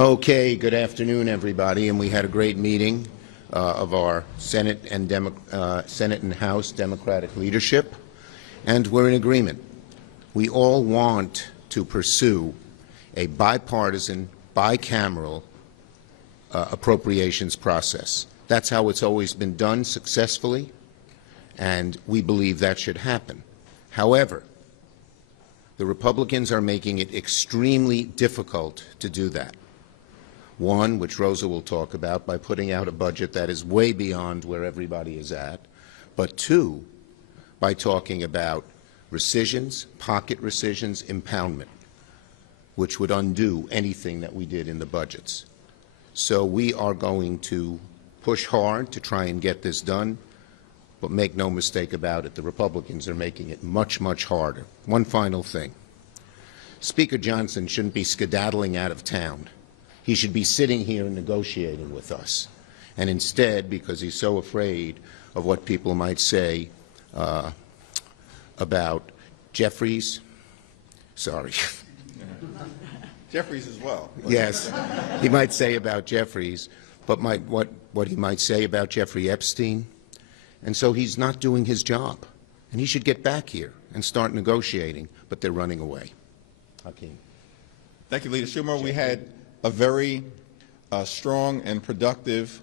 Okay, good afternoon, everybody, and we had a great meeting of our Senate and House Democratic leadership, and we're in agreement. We all want to pursue a bipartisan, bicameral appropriations process. That's how it's always been done successfully, and we believe that should happen. However, the Republicans are making it extremely difficult to do that. One, which Rosa will talk about, by putting out a budget that is way beyond where everybody is at, but two, by talking about rescissions, pocket rescissions, impoundment, which would undo anything that we did in the budgets. So we are going to push hard to try and get this done, but make no mistake about it, the Republicans are making it much, much harder. One final thing. Speaker Johnson shouldn't be skedaddling out of town. He should be sitting here and negotiating with us. And instead, because he's so afraid of what people might say about Jeffries, sorry. Jeffries as well. Yes, he might say about Jeffries, but what he might say about Jeffrey Epstein. And so he's not doing his job. And he should get back here and start negotiating, but they're running away. Hakeem. Thank you, Leader Schumer. We had a very strong and productive,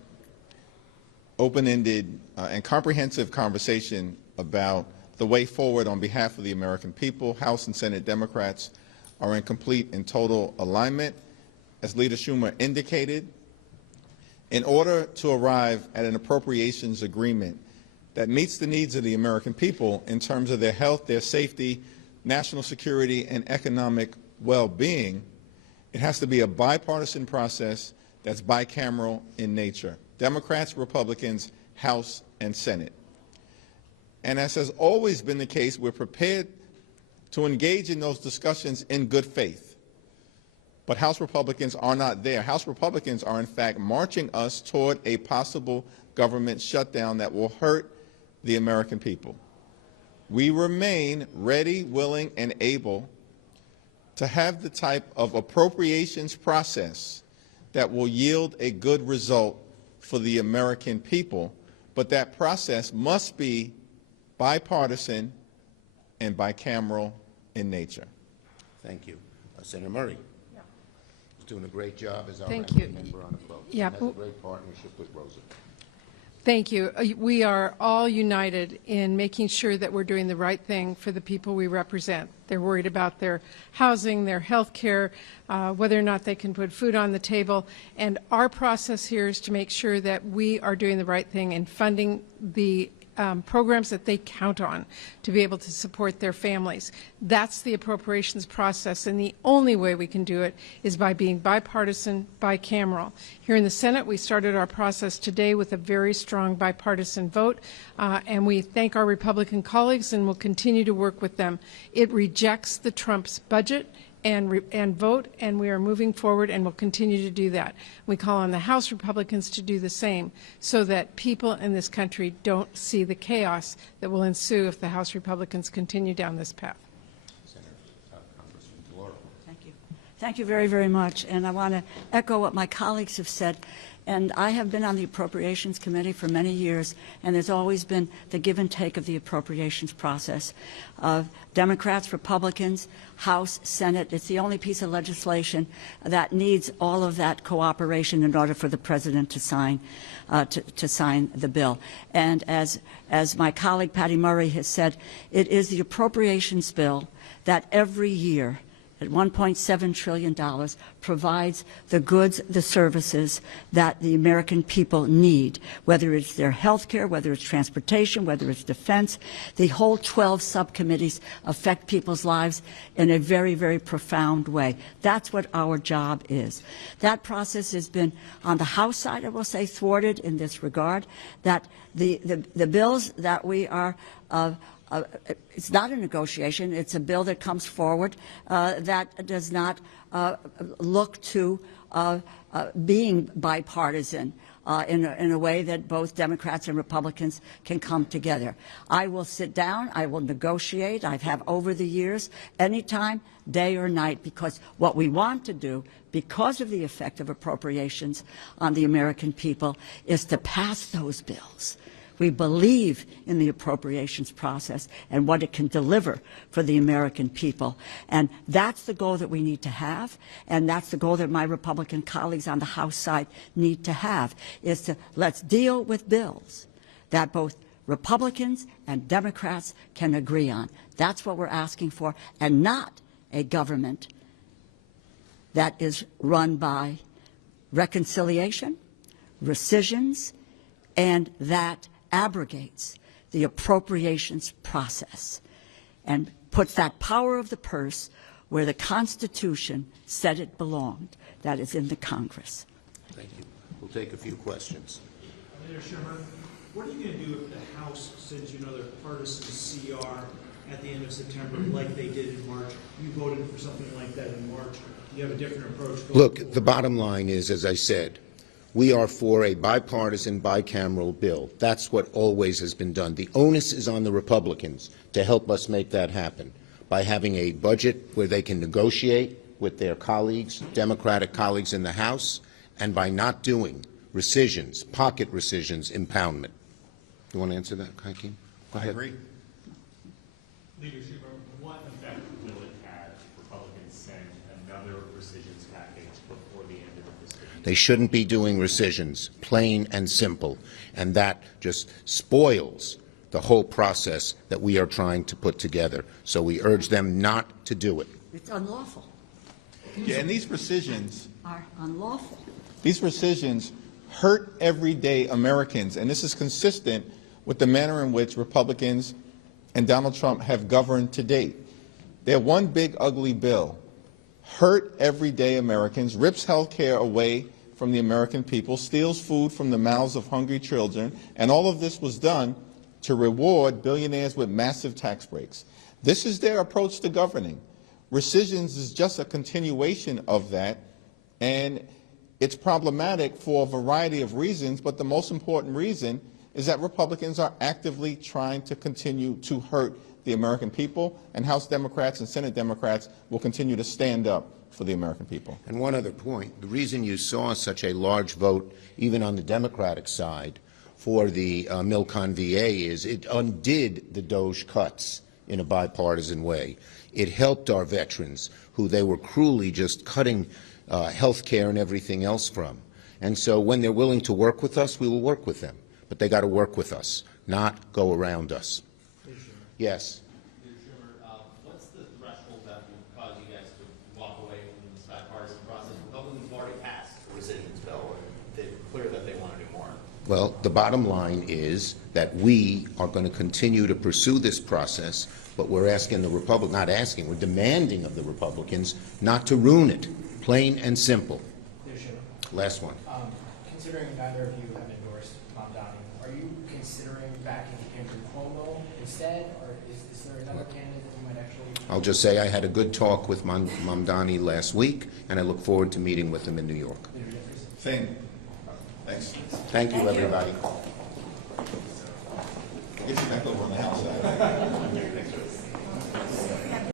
open-ended and comprehensive conversation about the way forward on behalf of the American people. House and Senate Democrats are in complete and total alignment. As Leader Schumer indicated, in order to arrive at an appropriations agreement that meets the needs of the American people in terms of their health, their safety, national security, and economic well-being, it has to be a bipartisan process that's bicameral in nature. Democrats, Republicans, House, and Senate. And as has always been the case, we're prepared to engage in those discussions in good faith. But House Republicans are not there. House Republicans are, in fact, marching us toward a possible government shutdown that will hurt the American people. We remain ready, willing, and able to have the type of appropriations process that will yield a good result for the American people, but that process must be bipartisan and bicameral in nature. Thank you. Senator Murray. Yeah. He's doing a great job as our ranking member on the vote. Yeah. Has a great partnership with Rosa. Thank you. We are all united in making sure that we're doing the right thing for the people we represent. They're worried about their housing, their health care, whether or not they can put food on the table. And our process here is to make sure that we are doing the right thing in funding the programs that they count on to be able to support their families. That's the appropriations process, and the only way we can do it is by being bipartisan, bicameral. Here in the Senate, we started our process today with a very strong bipartisan vote, and we thank our Republican colleagues and will continue to work with them. It rejects the Trump's budget and vote, and we are moving forward and will continue to do that. We call on the House Republicans to do the same so that people in this country don't see the chaos that will ensue if the House Republicans continue down this path. Senator, Congressman DeLauro. Thank you. Thank you very, very much. And I want to echo what my colleagues have said. And I have been on the Appropriations Committee for many years, and there's always been the give and take of the appropriations process. Democrats, Republicans, House, Senate, it's the only piece of legislation that needs all of that cooperation in order for the President to sign the bill. And as my colleague Patty Murray has said, it is the appropriations bill that every year at $1.7 trillion provides the goods, the services that the American people need, whether it's their health care, whether it's transportation, whether it's defense. The whole 12 subcommittees affect people's lives in a very, very profound way. That's what our job is. That process has been, on the House side, I will say, thwarted in this regard, that the bills that we are it's not a negotiation. It's a bill that comes forward that does not look to being bipartisan. in a way that both Democrats and Republicans can come together. I will sit down. I will negotiate. I have over the years, anytime, day or night, because what we want to do, because of the effect of appropriations on the American people, is to pass those bills. We believe in the appropriations process and what it can deliver for the American people. And that's the goal that we need to have, and that's the goal that my Republican colleagues on the House side need to have, is to let's deal with bills that both Republicans and Democrats can agree on. That's what we're asking for, and not a government that is run by reconciliation, rescissions, and that abrogates the appropriations process and puts that power of the purse where the Constitution said it belonged, that is in the Congress. Thank you. We'll take a few questions. Leader Schumer, what are you going to do if the House sends you another partisan CR at the end of September like they did in March? You voted for something like that in March. You have a different approach. Look, the bottom line is, as I said, we are for a bipartisan, bicameral bill. That's what always has been done. The onus is on the Republicans to help us make that happen by having a budget where they can negotiate with their colleagues, Democratic colleagues in the House, and by not doing rescissions, pocket rescissions, impoundment. You want to answer that, Hakeem? Go ahead. I agree. Leader Schumer, what effect will it have if Republicans send another rescissions package before the end of the fiscal year? They shouldn't be doing rescissions, plain and simple, and that just spoils the whole process that we are trying to put together. So we urge them not to do it. It's unlawful. Yeah, and these rescissions Are unlawful. These rescissions hurt everyday Americans, and this is consistent with the manner in which Republicans and Donald Trump have governed to date. Their one big ugly bill hurt everyday Americans, rips health care away from the American people, steals food from the mouths of hungry children, and all of this was done to reward billionaires with massive tax breaks. This is their approach to governing. Rescissions is just a continuation of that, and it's problematic for a variety of reasons, but the most important reason is that Republicans are actively trying to continue to hurt the American people, and House Democrats and Senate Democrats will continue to stand up for the American people. And one other point, the reason you saw such a large vote, even on the Democratic side, for the Milcon VA is it undid the DOGE cuts in a bipartisan way. It helped our veterans, who they were cruelly just cutting health care and everything else from. And so when they're willing to work with us, we will work with them. But they got to work with us, not go around us. Yes. What's the threshold that will cause you guys to walk away from this bipartisan process? Republicans have already passed the rescissions bill, and they're clear that they want to do more. Well, the bottom line is that we are going to continue to pursue this process, but we're asking the Republicans, not asking, we're demanding of the Republicans not to ruin it, plain and simple. Last one. Considering neither of you have endorsed Mamdani, are you considering backing Andrew Cuomo instead, or is there another candidate that you might actually? I'll just say I had a good talk with Mamdani last week, and I look forward to meeting with him in New York. Same. Thanks. Thank you, everybody. Get you back over on the House side.